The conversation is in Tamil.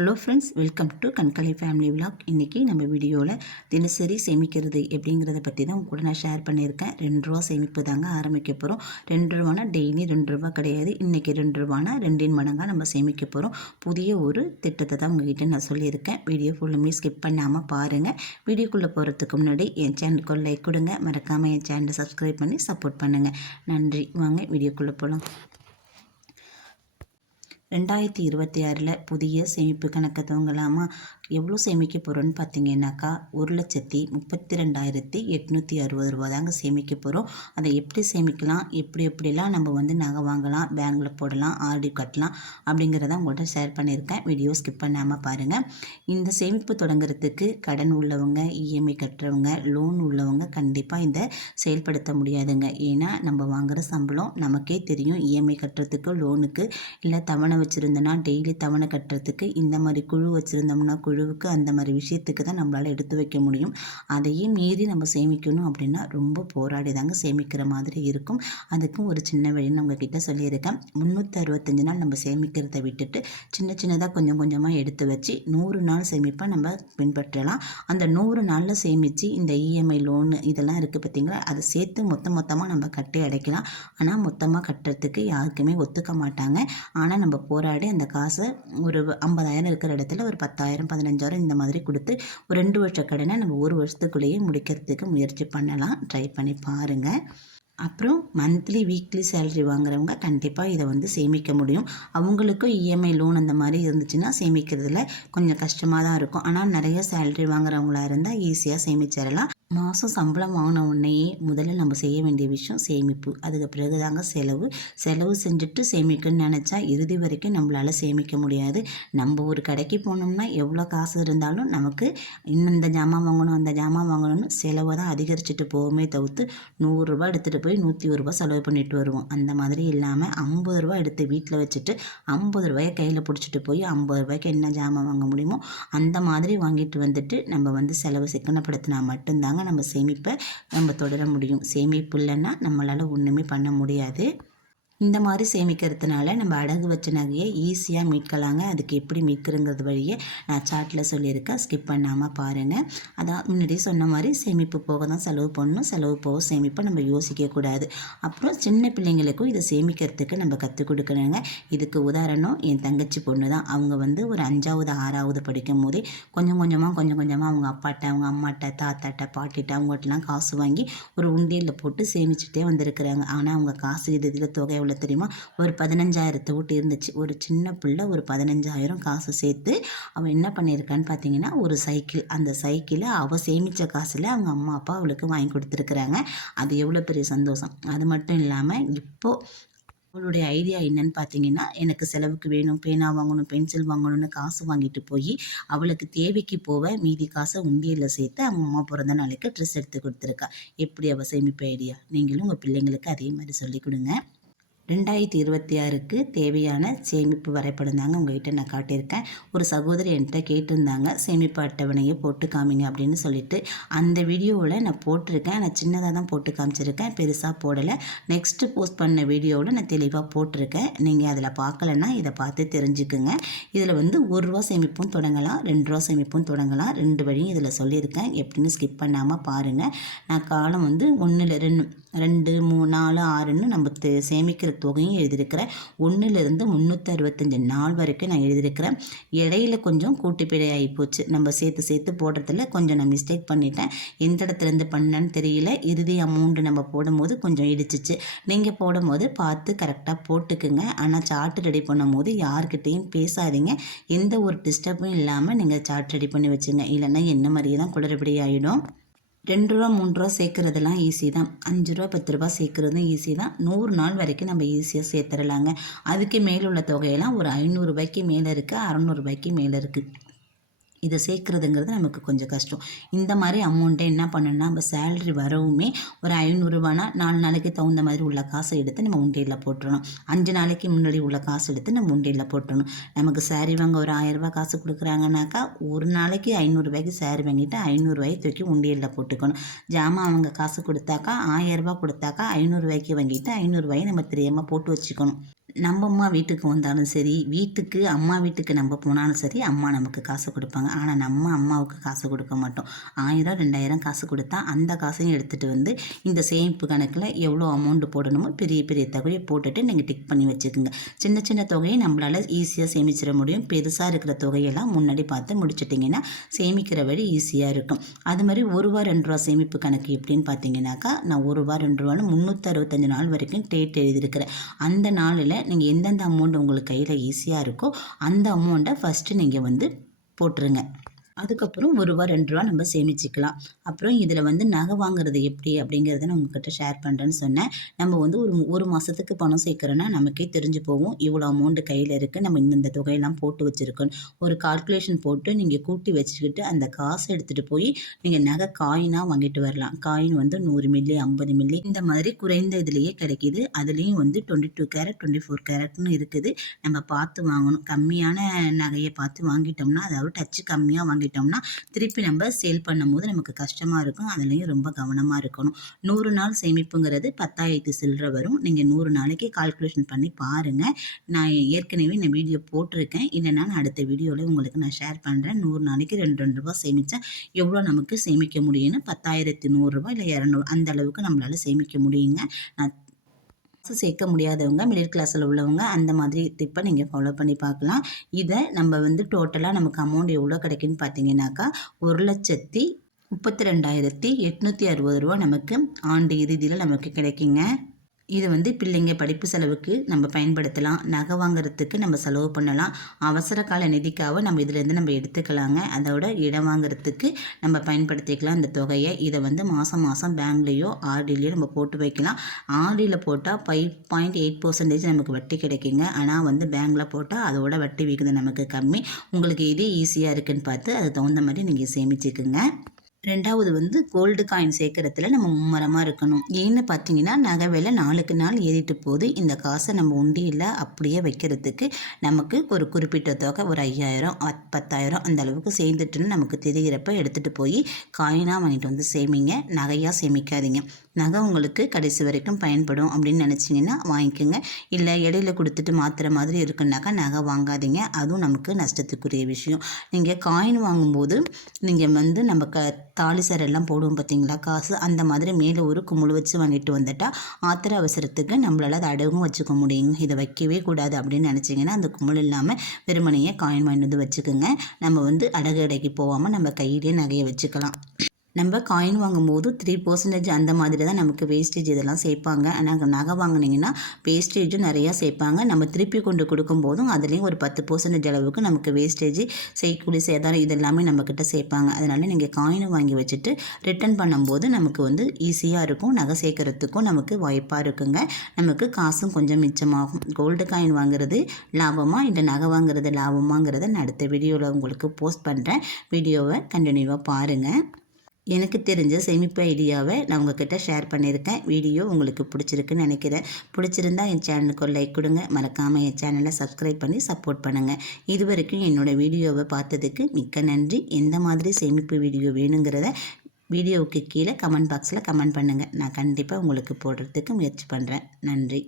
Hello friends welcome to Kankalai family vlog இன்றைக்கி நம்ம வீடியோவில் தினசரி சேமிக்கிறது எப்படிங்கிறத பற்றி தான் உங்க கூட நான் ஷேர் பண்ணியிருக்கேன். ரெண்டு ரூபா சேமிப்பு தாங்க ஆரம்பிக்க போகிறோம் ரெண்டு ரூபானா டெய்லி ரெண்டு ரூபா கிடையாது. இன்றைக்கி ரெண்டு ரூபானா ரெண்டின் மடங்காக நம்ம சேமிக்க போகிறோம் புதிய ஒரு திட்டத்தை தான் உங்ககிட்ட நான் சொல்லியிருக்கேன். வீடியோ ஃபுல்லுமே ஸ்கிப் பண்ணாமல் பாருங்கள் வீடியோக்குள்ளே போகிறதுக்கு முன்னாடி என் சேனலுக்கு லைக் கொடுங்க. மறக்காமல் என் சேனலை சப்ஸ்கிரைப் பண்ணி சப்போர்ட் பண்ணுங்கள் நன்றி. வாங்க வீடியோக்குள்ளே போகலாம் ரெண்டாயிரத்தி இருபத்தி ஆறில் புதிய சேமிப்பு கணக்கை துவங்கலாமா? எவ்வளோ சேமிக்க போகிறோன்னு பார்த்தீங்கன்னாக்கா ஒரு லட்சத்தி முப்பத்தி ரெண்டாயிரத்தி எட்நூற்றி அறுபது ரூபா தாங்க சேமிக்க போகிறோம் அதை எப்படி சேமிக்கலாம் எப்படி எப்படிலாம் நம்ம வந்து நகை வாங்கலாம் பேங்கில் போடலாம் ஆர்டி கட்டலாம் அப்படிங்கிறத உங்கள்கிட்ட ஷேர் பண்ணியிருக்கேன். வீடியோ ஸ்கிப் பண்ணாமல் பாருங்கள் இந்த சேமிப்பு தொடங்குறதுக்கு கடன் உள்ளவங்க இஎம்ஐ கட்டுறவங்க லோன் உள்ளவங்க கண்டிப்பாக இந்த செயல்படுத்த முடியாதுங்க. ஏன்னா நம்ம வாங்குகிற சம்பளம் நமக்கே தெரியும். இஎம்ஐ கட்டுறதுக்கு லோனுக்கு இல்லை தவணை வச்சுருந்தோன்னா டெய்லி தவணை கட்டுறதுக்கு இந்த மாதிரி குழு வச்சுருந்தோம்னா குழு குழுவுக்கு அந்த மாதிரி விஷயத்துக்கு தான் நம்மளால் எடுத்து வைக்க முடியும். அதையும் மீறி நம்ம சேமிக்கணும் அப்படின்னா ரொம்ப போராடி தாங்க சேமிக்கிற மாதிரி இருக்கும். அதுக்கும் ஒரு சின்ன வழின்னு உங்ககிட்ட சொல்லியிருக்கேன். முந்நூற்றி அறுபத்தஞ்சு நாள் நம்ம சேமிக்கிறத விட்டுட்டு சின்ன சின்னதாக கொஞ்சம் கொஞ்சமாக எடுத்து வச்சு நூறு நாள் சேமிப்பை நம்ம பின்பற்றலாம். அந்த நூறு நாளில் சேமித்து இந்த இஎம்ஐ லோனு இதெல்லாம் இருக்குது பார்த்திங்களா? அதை சேர்த்து மொத்த மொத்தமாக நம்ம கட்டி அடைக்கலாம். ஆனால் மொத்தமாக கட்டுறதுக்கு யாருக்குமே ஒத்துக்க மாட்டாங்க. ஆனால் நம்ம போராடி அந்த காசை ஒரு ஐம்பதாயிரம் இருக்கிற இடத்துல ஒரு பத்தாயிரம் பதினஞ்சாயிரம் இந்த மாதிரி கொடுத்து ஒரு ரெண்டு வருஷ கடனை நம்ம ஒரு வருஷத்துக்குள்ளேயே முடிக்கிறதுக்கு முயற்சி பண்ணலாம். ட்ரை பண்ணி பாருங்கள் அப்புறம் மந்த்லி வீக்லி சேலரி வாங்குறவங்க கண்டிப்பாக இதை வந்து சேமிக்க முடியும். அவங்களுக்கும் இஎம்ஐ லோன் அந்த மாதிரி இருந்துச்சுன்னா சேமிக்கிறதுல கொஞ்சம் கஷ்டமாக தான் இருக்கும். ஆனால் நிறைய சேலரி வாங்குறவங்களா இருந்தால் ஈஸியாக சேமிச்சிடலாம். மாதம் சம்பளம் வாங்கின உடனேயே முதல்ல நம்ம செய்ய வேண்டிய விஷயம் சேமிப்பு. அதுக்கு பிறகு தாங்க செலவு. செலவு செஞ்சுட்டு சேமிக்கணும்னு நினச்சா இறுதி வரைக்கும் நம்மளால் சேமிக்க முடியாது. நம்ம ஒரு கடைக்கு போனோம்னா எவ்வளோ காசு இருந்தாலும் நமக்கு இன்னும் இந்த ஜாமான் வாங்கணும் அந்த ஜாமான் வாங்கணும்னு செலவை தான் அதிகரிச்சுட்டு போகவே தவிர்த்து நூறுரூவா எடுத்துகிட்டு போய் நூற்றி ஒரு ரூபா செலவு பண்ணிட்டு வருவோம். அந்த மாதிரி இல்லாமல் ஐம்பது ரூபா எடுத்து வீட்டில் வச்சுட்டு ஐம்பது ரூபாயை கையில் பிடிச்சிட்டு போய் ஐம்பது ரூபாய்க்கு என்ன ஜாமான் வாங்க முடியுமோ அந்த மாதிரி வாங்கிட்டு வந்துட்டு நம்ம வந்து செலவு சிக்கனப்படுத்தினா மட்டும்தாங்க நம்ம சேமிப்பை நம்ம தொடர முடியும். சேமிப்பு இல்லைன்னா நம்மளால் ஒன்றுமே பண்ண முடியாது. இந்த மாதிரி சேமிக்கிறதுனால நம்ம அடகு வச்ச நகையை ஈஸியாக மீட்கலாங்க. அதுக்கு எப்படி மீட்கிறங்கிறது வழியை நான் சாட்டில் சொல்லியிருக்கேன். ஸ்கிப் பண்ணாமல் பாருங்கள் அதான் முன்னாடி சொன்ன மாதிரி சேமிப்பு போக தான் செலவு பண்ணணும். செலவு போக சேமிப்பை நம்ம யோசிக்கக்கூடாது அப்புறம் சின்ன பிள்ளைங்களுக்கும் இதை சேமிக்கிறதுக்கு நம்ம கற்றுக் கொடுக்கணுங்க. இதுக்கு உதாரணம் என் தங்கச்சி பொண்ணு தான். அவங்க வந்து ஒரு அஞ்சாவது ஆறாவது படிக்கும் போதே கொஞ்சம் கொஞ்சமாக கொஞ்சம் கொஞ்சமாக அவங்க அப்பாட்ட அவங்க அம்மாட்ட தாத்தாட்ட பாட்டிட்ட அவங்ககிட்டலாம் காசு வாங்கி ஒரு உண்டியலில் போட்டு சேமிச்சுட்டே வந்திருக்கிறாங்க. ஆனால் அவங்க காசு இது இதில் தொகை எவ்வளோ தெரியுமா? ஒரு பதினஞ்சாயிரத்தை விட்டு இருந்துச்சு. ஒரு சின்ன பிள்ளை ஒரு பதினஞ்சாயிரம் காசு சேர்த்து அவள் என்ன பண்ணியிருக்கான்னு பார்த்தீங்கன்னா ஒரு சைக்கிள். அந்த சைக்கிளை அவள் சேமித்த காசில் அவங்க அம்மா அப்பா அவளுக்கு வாங்கி கொடுத்துருக்குறாங்க. அது எவ்வளோ பெரிய சந்தோஷம். அது மட்டும் இல்லாமல் இப்போது அவளுடைய ஐடியா என்னன்னு பார்த்தீங்கன்னா எனக்கு செலவுக்கு வேணும் பேனா வாங்கணும் பென்சில் வாங்கணும்னு காசு வாங்கிட்டு போய் அவளுக்கு தேவைக்கு போக மீதி காசை உண்டியலில் சேர்த்து அவங்க அம்மா பிறந்த நாளைக்கு ட்ரெஸ் எடுத்து கொடுத்துருக்கா. எப்படி அவள் சேமிப்பு ஐடியா? நீங்களும் உங்கள் பிள்ளைங்களுக்கு அதே மாதிரி சொல்லிக் கொடுங்க. ரெண்டாயிரத்தி இருபத்தி ஆறுக்கு தேவையான சேமிப்பு வரைபடம் தாங்க உங்கள்கிட்ட நான் காட்டியிருக்கேன். ஒரு சகோதரி என்கிட்ட கேட்டிருந்தாங்க சேமிப்பு அட்டவணையை போட்டு காமிங்க அப்படின்னு சொல்லிட்டு. அந்த வீடியோவில் நான் போட்டிருக்கேன். நான் சின்னதாக தான் போட்டு காமிச்சிருக்கேன் பெருசாக போடலை. நெக்ஸ்ட்டு போஸ்ட் பண்ண வீடியோவில் நான் தெளிவாக போட்டிருக்கேன். நீங்கள் அதில் பார்க்கலன்னா இதை பார்த்து தெரிஞ்சுக்குங்க. இதில் வந்து ஒரு ரூபா சேமிப்பும் தொடங்கலாம் ரெண்டு ரூபா சேமிப்பும் தொடங்கலாம். ரெண்டு வழியும் இதில் சொல்லியிருக்கேன். எப்படின்னு ஸ்கிப் பண்ணாமல் பாருங்கள் நான் காலம் வந்து ஒன்றில் ரெண்டு ரெண்டு மூணு நாலு ஆறுன்னு நம்ம சேமிக்கிற தொகையும் எழுதியிருக்கிறேன். ஒன்றுலேருந்து முந்நூற்றி அறுபத்தஞ்சு நாள் வரைக்கும் நான் எழுதியிருக்கிறேன். இடையில கொஞ்சம் கூட்டுப்பிழை ஆகிப்போச்சு ஆகி போச்சு. நம்ம சேர்த்து சேர்த்து போடுறதுல கொஞ்சம் நான் மிஸ்டேக் பண்ணிட்டேன். எந்த இடத்துலேருந்து பண்ணேன்னு தெரியல. இறுதி அமௌண்ட்டு நம்ம போடும்போது கொஞ்சம் இடிச்சிச்சு. நீங்கள் போடும்போது பார்த்து கரெக்டாக போட்டுக்குங்க. ஆனால் சார்ட் ரெடி பண்ணும்போது யார்கிட்டையும் பேசாதீங்க. எந்த ஒரு டிஸ்டர்பும் இல்லாமல் நீங்கள் சார்ட் ரெடி பண்ணி வச்சுங்க. இல்லைன்னா என்ன மாதிரியே தான் குளறுபடி ஆகிடும் ரெண்டு ரூபா மூணு ரூபா சேர்க்குறதெல்லாம் ஈஸி தான். அஞ்சு ரூபா பத்து ரூபா சேர்க்குறதும் ஈஸி தான். நூறு நாள் வரைக்கும் நம்ம ஈஸியாக சேர்த்துடலாங்க அதுக்கு மேலே உள்ள தொகையெல்லாம் ஒரு ஐநூறுரூபாய்க்கு மேலே இருக்குது அறநூறுபாய்க்கு மேலே இருக்குது இதை சேர்க்குறதுங்கிறது நமக்கு கொஞ்சம் கஷ்டம். இந்த மாதிரி அமௌண்ட்டை என்ன பண்ணணும்னா நம்ம சேலரி வரவுமே ஒரு ஐநூறுரூவானா நாலு நாளைக்கு தகுந்த மாதிரி உள்ள காசை எடுத்து நம்ம உண்டியில் போட்டுடணும் அஞ்சு நாளைக்கு முன்னாடி உள்ள காசு எடுத்து நம்ம உண்டியில் போட்டுடணும் நமக்கு சேரீ வாங்க ஒரு ஆயிரரூபா காசு கொடுக்குறாங்கனாக்கா ஒரு நாளைக்கு ஐநூறுரூவாய்க்கு சேரீ வாங்கிட்டு ஐநூறுரூவாயை தூக்கி உண்டியலில் போட்டுக்கணும். ஜாமான் அவங்க காசு கொடுத்தாக்கா ஆயிரரூபா கொடுத்தாக்கா ஐநூறுரூவாய்க்கு வாங்கிட்டு ஐநூறுரூவாயை நம்ம தெரியாமல் போட்டு வச்சுக்கணும். நம்ம அம்மா வீட்டுக்கு வந்தாலும் சரி வீட்டுக்கு அம்மா வீட்டுக்கு நம்ம போனாலும் சரி அம்மா நமக்கு காசு கொடுப்பாங்க. ஆனால் நம்ம அம்மாவுக்கு காசு கொடுக்க மாட்டோம். ஆயிரம் ரெண்டாயிரம் காசு கொடுத்தா அந்த காசையும் எடுத்துகிட்டு வந்து இந்த சேமிப்பு கணக்கில் எவ்வளோ அமௌண்ட் போடணுமோ பெரிய பெரிய தொகையை போட்டுட்டு நீங்கள் டிக் பண்ணி வச்சுக்கோங்க. சின்ன சின்ன தொகையை நம்மளால் ஈஸியாக சேமிச்சிட முடியும். பெருசாக இருக்கிற தொகையெல்லாம் முன்னாடி பார்த்து முடிச்சிட்டிங்கன்னா சேமிக்கிற வழி ஈஸியாக இருக்கும். அது மாதிரி ஒரு ரூபா ரெண்டு ரூபா சேமிப்பு கணக்கு எப்படின்னு பார்த்தீங்கன்னாக்கா நான் ஒரு ரூபா ரெண்டு ரூபான்னு முந்நூற்றி அறுபத்தஞ்சு நாள் வரைக்கும் டேட் எழுதியிருக்கிறேன். அந்த நாளில் நீங்கள் எந்தெந்த அமௌண்ட் உங்களுக்கு கையில் ஈஸியாக இருக்கோ அந்த அமௌண்ட்டை ஃபஸ்ட்டு நீங்கள் வந்து போட்டுருங்க. அதுக்கப்புறம் ஒரு ரூபா ரெண்டு ரூபா நம்ம சேமிச்சுக்கலாம். அப்புறம் இதில் வந்து நகை வாங்குறது எப்படி அப்படிங்கிறத நான் உங்ககிட்ட ஷேர் பண்ணுறேன்னு சொன்னேன். நம்ம வந்து ஒரு ஒரு மாதத்துக்கு பணம் சேர்க்குறோன்னா நமக்கே தெரிஞ்சு போகும். இவ்வளோ அமௌண்ட்டு கையில் இருக்குது நம்ம இந்தந்த தொகையெல்லாம் போட்டு வச்சுருக்கோம். ஒரு கால்குலேஷன் போட்டு நீங்கள் கூட்டி வச்சுக்கிட்டு அந்த காசை எடுத்துகிட்டு போய் நீங்கள் நகை காயினாக வாங்கிட்டு வரலாம். காயின் வந்து நூறு மில்லி ஐம்பது மில்லி இந்த மாதிரி குறைந்த இதுலேயே கிடைக்கிது. அதுலேயும் வந்து twenty two carat twenty four கேரட்னு இருக்குது. நம்ம பார்த்து வாங்கணும். கம்மியான நகையை பார்த்து வாங்கிட்டோம்னா அதாவது டச்சு கம்மியாக வாங்கிட்டோம்னா திருப்பி நம்ம சேல் பண்ணும்போது நமக்கு கஷ்டமாக இருக்கும். அதுலேயும் ரொம்ப கவனமாக இருக்கணும். நூறு நாள் சேமிப்புங்கிறது பத்தாயிரத்து சில்லற வரும். நீங்கள் நூறு நாளைக்கு கால்குலேஷன் பண்ணி பாருங்கள் நான் ஏற்கனவே நான் வீடியோ போட்டிருக்கேன். இல்லைனா நான் அடுத்த வீடியோவில் உங்களுக்கு நான் ஷேர் பண்ணுறேன் நூறு நாளைக்கு ரெண்டு ரெண்டு ரூபா சேமித்தா எவ்வளோ நமக்கு சேமிக்க முடியும்னு? பத்தாயிரத்தி நூறுரூவா இல்லை இரநூறு அந்த அளவுக்கு நம்மளால் சேமிக்க முடியுங்க. நான் காசு சேர்க்க முடியாதவங்க மிடில் கிளாஸில் உள்ளவங்க அந்த மாதிரி டிப்பை நீங்கள் ஃபாலோ பண்ணி பார்க்கலாம். இதை நம்ம வந்து டோட்டலாக நமக்கு அமௌண்ட் எவ்வளோ கிடைக்குன்னு பார்த்தீங்கன்னாக்கா ஒரு லட்சத்தி முப்பத்தி ரெண்டாயிரத்தி எட்நூற்றி அறுபது ரூபா நமக்கு ஆண்டு இறுதியில் நமக்கு கிடைக்குங்க. இதை வந்து பிள்ளைங்க படிப்பு செலவுக்கு நம்ம பயன்படுத்தலாம். நகை வாங்குறதுக்கு நம்ம செலவு பண்ணலாம். அவசர கால நிதிக்காக நம்ம இதுலேருந்து நம்ம எடுத்துக்கலாங்க. அதோட இடம் வாங்குறதுக்கு நம்ம பயன்படுத்திக்கலாம். இந்த தொகையை இதை வந்து மாதம் மாதம் பேங்க்லேயோ ஆர்டிலேயோ நம்ம போட்டு வைக்கலாம். ஆர்டியில் போட்டால் ஃபைவ் பாயிண்ட் எயிட் பர்சன்டேஜ் நமக்கு வட்டி கிடைக்குங்க. ஆனால் வந்து பேங்க்கில் போட்டால் அதோட வட்டி விகிதம் நமக்கு கம்மி. உங்களுக்கு எது ஈஸியாக இருக்குதுன்னு பார்த்து அதுக்கு தகுந்த மாதிரி நீங்கள் சேமிச்சுக்குங்க. ரெண்டாவது வந்து கோல்டு காயின் சேர்க்கறதுல நம்ம மும்மரமாக இருக்கணும். ஏன்னு பார்த்தீங்கன்னா நகை விலை நாளுக்கு நாள் ஏறிட்டு போகுது. இந்த காசை நம்ம உண்டியில் அப்படியே வைக்கிறதுக்கு நமக்கு ஒரு குறிப்பிட்ட தொகை ஒரு ஐயாயிரம் பத்தாயிரம் அந்த அளவுக்கு சேர்ந்துட்டுன்னு நமக்கு தெரிகிறப்ப எடுத்துகிட்டு போய் காயினாக வாங்கிட்டு வந்து சேமிங்க. நகையாக சேமிக்காதீங்க. நகை உங்களுக்கு கடைசி வரைக்கும் பயன்படும் அப்படின்னு நினச்சிங்கன்னா வாங்கிக்கோங்க. இல்லை இடையில கொடுத்துட்டு மாற்றுற மாதிரி இருக்குன்னாக்கா நகை வாங்காதீங்க. அதுவும் நமக்கு நஷ்டத்துக்குரிய விஷயம். நீங்கள் காயின் வாங்கும்போது நீங்கள் வந்து நம்ம க தாலி சரெல்லாம் போடுவோம் பார்த்தீங்களா? காசு அந்த மாதிரி மேலே ஒரு குமுழு வச்சு வாங்கிட்டு வந்துட்டால் ஆத்திர அவசரத்துக்கு நம்மளால் அதை அடகும் வச்சுக்க முடியுங்க. இதை வைக்கவே கூடாது அப்படின்னு நினச்சிங்கன்னா அந்த குமுள் இல்லாமல் வெறுமனையே காயின் வாங்கிட்டு வந்து வச்சுக்கோங்க. நம்ம வந்து அடகு அடைக்கு போகாமல் நம்ம கையிலே நகையை வச்சுக்கலாம். நம்ம காயின் வாங்கும்போது த்ரீ பர்சன்டேஜ் அந்த மாதிரி தான் நமக்கு வேஸ்டேஜ் இதெல்லாம் சேர்ப்பாங்க. ஆனால் நகை வாங்கினீங்கன்னா வேஸ்டேஜும் நிறையா சேர்ப்பாங்க. நம்ம திருப்பி கொண்டு கொடுக்கும்போதும் அதுலேயும் ஒரு பத்து பர்சன்டேஜ் அளவுக்கு நமக்கு வேஸ்டேஜ் செய்கூலி சேதாரம் இதெல்லாமே நம்மக்கிட்ட சேர்ப்பாங்க. அதனால் நீங்கள் காயினை வாங்கி வச்சுட்டு ரிட்டர்ன் பண்ணும்போது நமக்கு வந்து ஈஸியாக இருக்கும். நகை சேர்க்கறதுக்கும் நமக்கு வாய்ப்பாக இருக்குங்க. நமக்கு காசும் கொஞ்சம் மிச்சமாகும். கோல்டு காயின் வாங்குறது லாபமாக இல்லை நகை வாங்குறது லாபமாங்கிறத நான் அடுத்த வீடியோவில் உங்களுக்கு போஸ்ட் பண்ணுறேன் வீடியோவை கண்டினியூவாக பாருங்கள் எனக்கு தெரிஞ்ச சேமிப்பு ஐடியாவை நான் உங்ககிட்ட ஷேர் பண்ணியிருக்கேன். வீடியோ உங்களுக்கு பிடிச்சிருக்குன்னு நினைக்கிறேன். பிடிச்சிருந்தா என் சேனலுக்கு ஒரு லைக் கொடுங்க. மறக்காமல் என் சேனலை சப்ஸ்கிரைப் பண்ணி சப்போர்ட் பண்ணுங்கள் இது வரைக்கும் என்னோடய வீடியோவை பார்த்ததுக்கு மிக்க நன்றி. எந்த மாதிரி சேமிப்பு வீடியோ வேணுங்கிறத வீடியோவுக்கு கீழே கமெண்ட் பாக்ஸில் கமெண்ட் பண்ணுங்கள் நான் கண்டிப்பாக உங்களுக்கு போடுறதுக்கு முயற்சி பண்ணுறேன் நன்றி.